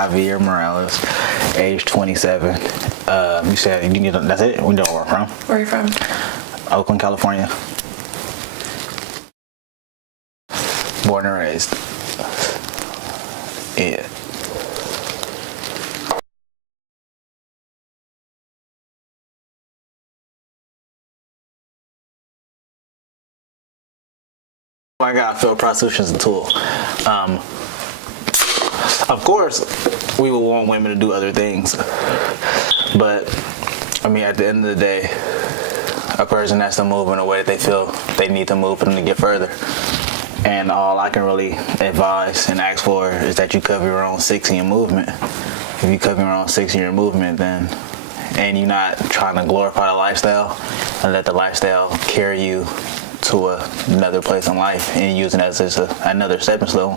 Javier Morales, age 27. You said you need. That's it. We know where we're from. Where are you from? Oakland, California. Born and raised. Yeah. I gotta feel prostitution is a tool. Of course, we would want women to do other things, but I mean, at the end of the day, a person has to move in a way that they feel they need to move for them to get further. And all I can really advise and ask for is that you cover your own 6 in your movement. If you cover your own 6 in your movement, then, and you're not trying to glorify the lifestyle and let the lifestyle carry you to another place in life and using it as another stepping stone,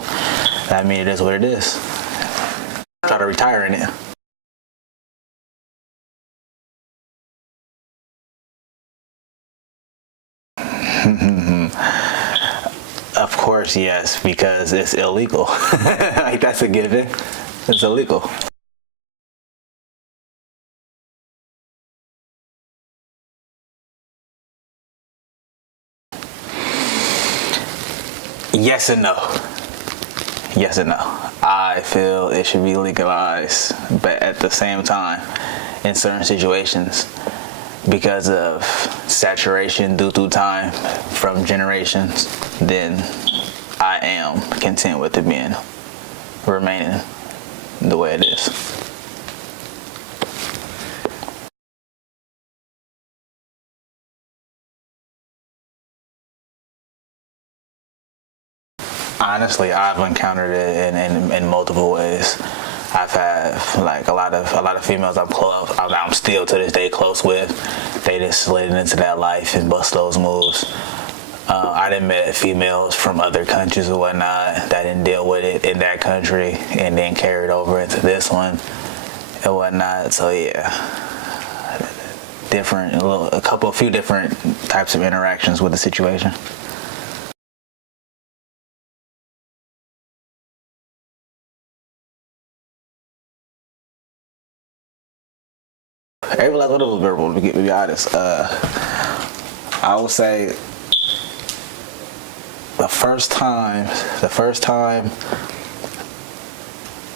I mean, it is what it is. Try to retire in it. Of course, yes, because it's illegal. Like, that's a given. It's illegal. Yes and no. Yes and no. I feel it should be legalized, but at the same time, in certain situations, because of saturation due to time from generations, then I am content with it being remaining the way it is. Honestly, I've encountered it in multiple ways. I've had like a lot of females I'm still to this day close with. They just slid into that life and bust those moves. I done met females from other countries and whatnot that didn't deal with it in that country and then carried over into this one and whatnot. So yeah, a few different types of interactions with the situation. Every last one of those variables, to be honest. I would say the first time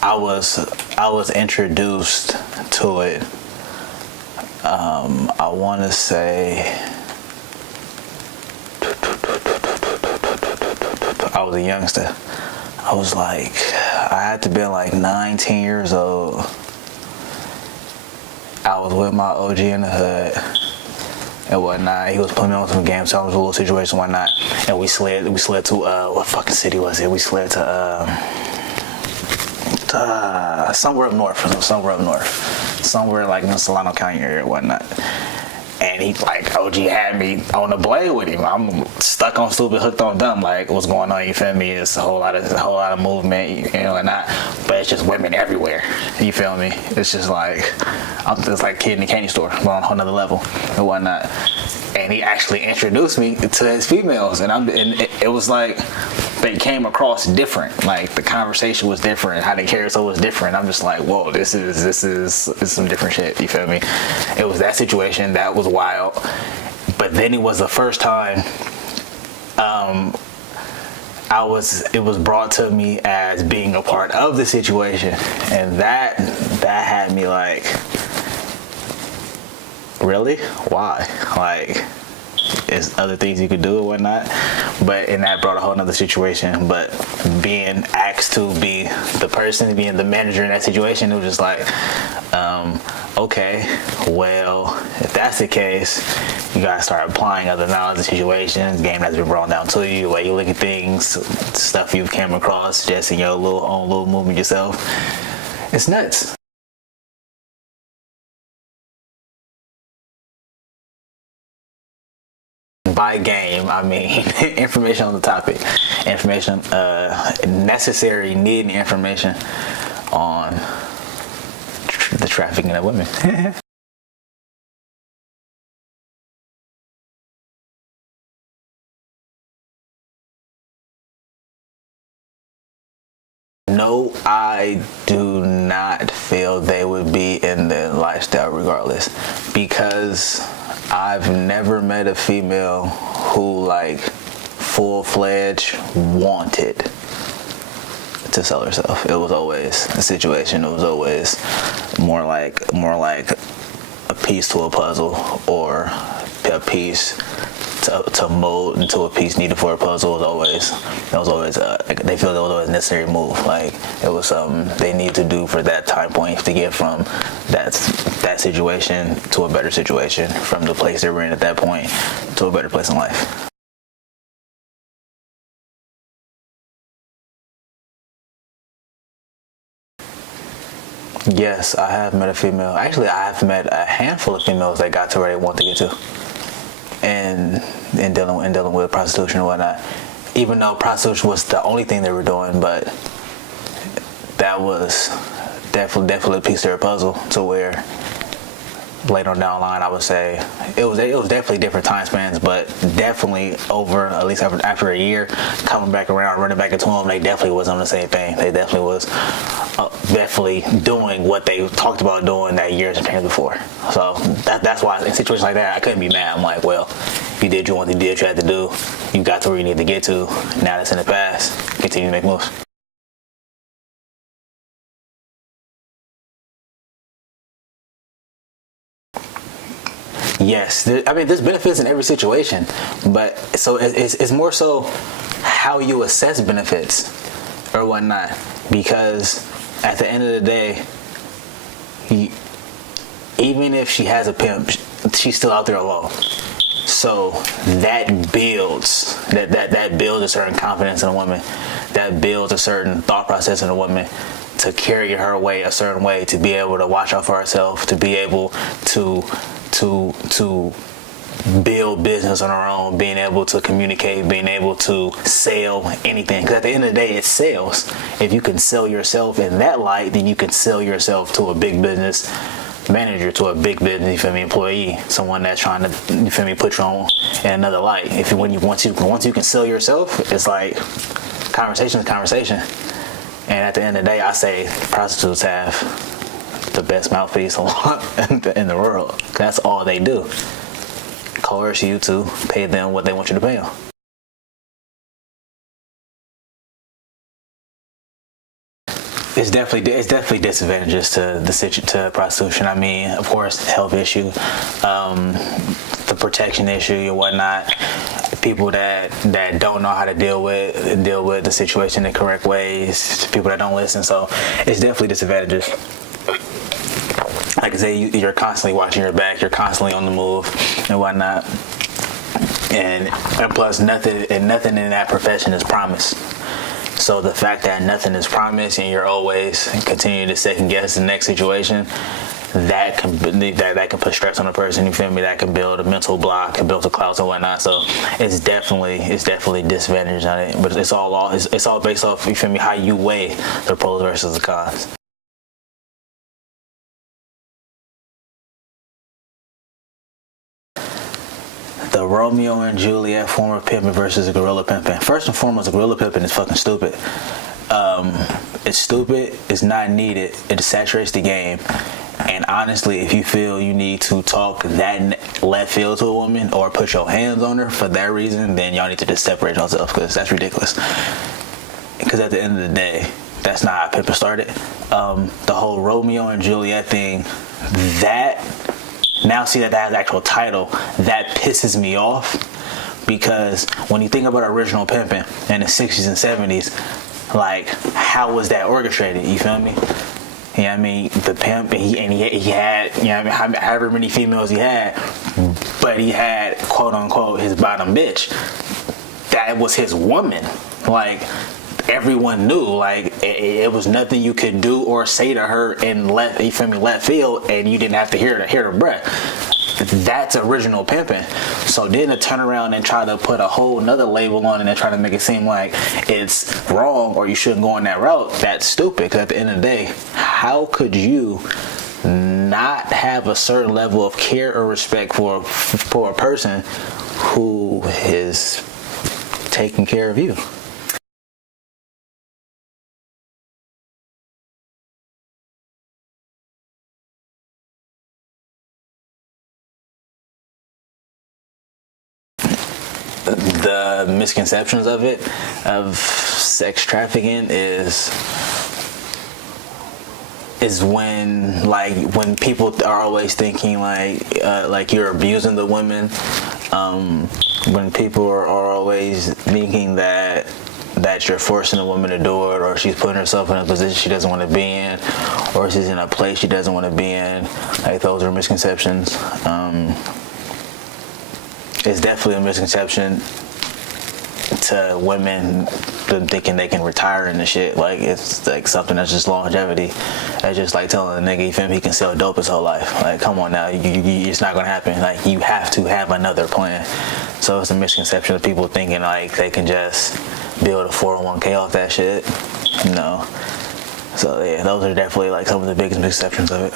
I was introduced to it, I want to say I was a youngster. I had to be like 19 years old. I was with my OG in the hood and whatnot. He was putting me on some games, so I was a little situation and whatnot. And we slid to what fucking city was it? We slid to somewhere up north, somewhere like in the Solano County area and whatnot. And he, like, OG had me on the blade with him. I'm stuck on stupid, hooked on dumb. Like, what's going on? You feel me? It's a whole lot of movement, you know, and not. But it's just women everywhere. You feel me? It's just like I'm just like a kid in the candy store, but on a whole nother level and whatnot. And he actually introduced me to his females, and it was like they came across different. Like, the conversation was different, how they carried so was different. I'm just like, whoa, this is some different shit. You feel me? It was that situation that was wild. But then it was the first time it was brought to me as being a part of the situation, and that had me like, really? Why? Like, there's other things you could do and whatnot, and that brought a whole nother situation. But being asked to be the person, being the manager in that situation, it was just like, okay, well, if that's the case, you gotta start applying other knowledge and situations, game that's been brought down to you, the way you look at things, stuff you've came across just in your own little movement yourself. It's nuts. By game, I mean information on the topic, necessary, needing information on the trafficking of women. No, I do not feel they would be in the lifestyle regardless, because I've never met a female who like full-fledged wanted to sell herself. It was always a situation. It was always more like a piece to a puzzle, or a piece to mold into a piece needed for a puzzle. That was always they feel that was always a necessary move. Like it was something they need to do for that time point to get from that situation to a better situation, from the place they were in at that point to a better place in life. Yes, I have met a female. Actually, I have met a handful of females that got to where they want to get to, and in dealing with prostitution and whatnot. Even though prostitution was the only thing they were doing, but that was definitely a piece of their puzzle, to where later on down the line, I would say it was definitely different time spans, but definitely over, at least after a year, coming back around, running back into them, they definitely was on the same thing. They definitely was definitely doing what they talked about doing that years and times before. So that's why in situations like that, I couldn't be mad. I'm like, well, you did what you had to do. You got to where you need to get to. Now that's in the past. Continue to make moves. Yes, there's benefits in every situation, but so it's more so how you assess benefits or whatnot. Because at the end of the day, even if she has a pimp, she's still out there alone. So that builds that builds a certain confidence in a woman. That builds a certain thought process in a woman to carry her away a certain way, to be able to watch out for herself, to be able to build business on her own, being able to communicate, being able to sell anything. Because at the end of the day, it's sales. If you can sell yourself in that light, then you can sell yourself to a big business manager, to a big business, you feel me, employee, someone that's trying to, you feel me, put you on in another light. Once you can sell yourself, it's like conversation is conversation. And at the end of the day, I say prostitutes have the best mouthpiece in the world. That's all they do. Coerce you to pay them what they want you to pay them. It's definitely disadvantages to prostitution. I mean, of course, health issue, the protection issue and whatnot. People that don't know how to deal with the situation in the correct ways. People that don't listen. So it's definitely disadvantages. Like I say, you're constantly watching your back. You're constantly on the move and whatnot. And plus, nothing in that profession is promised. So the fact that nothing is promised and you're always continuing to second guess the next situation, that can put stress on a person. You feel me? That can build a mental block, can build a cloud and whatnot. So it's definitely disadvantage on it. But it's all based off, you feel me, how you weigh the pros versus the cons. The Romeo and Juliet form of pimping versus a gorilla pimping. First and foremost, a gorilla pimping is fucking stupid. It's stupid. It's not needed. It saturates the game. And honestly, if you feel you need to talk that left field to a woman or put your hands on her for that reason, then y'all need to just separate yourself, because that's ridiculous. Because at the end of the day, that's not how pimping started. The whole Romeo and Juliet thing, now see that has actual title, that pisses me off, because when you think about original pimping in the 60s and 70s, like, how was that orchestrated? You feel me? You know what I mean? The pimp, and he had, you know what I mean, however many females he had, but he had, quote unquote, his bottom bitch. That was his woman. Like, everyone knew, like, it was nothing you could do or say to her in left field, and you didn't have to hear her breath. That's original pimping. So then to turn around and try to put a whole nother label on it and try to make it seem like it's wrong or you shouldn't go on that route, that's stupid. Because at the end of the day, how could you not have a certain level of care or respect for a person who is taking care of you? the misconceptions of sex trafficking is when people are always thinking like you're abusing the women. When people are always thinking that you're forcing a woman to do it, or she's putting herself in a position she doesn't want to be in, or she's in a place she doesn't want to be in. Like, those are misconceptions. It's definitely a misconception to women thinking they can retire and the shit. Like, it's like something that's just longevity. That's just like telling a nigga, you feel me, he can sell dope his whole life. Like, come on now, it's not gonna happen. Like, you have to have another plan. So it's a misconception of people thinking like they can just build a 401k off that shit. No. So yeah, those are definitely like some of the biggest misconceptions of it.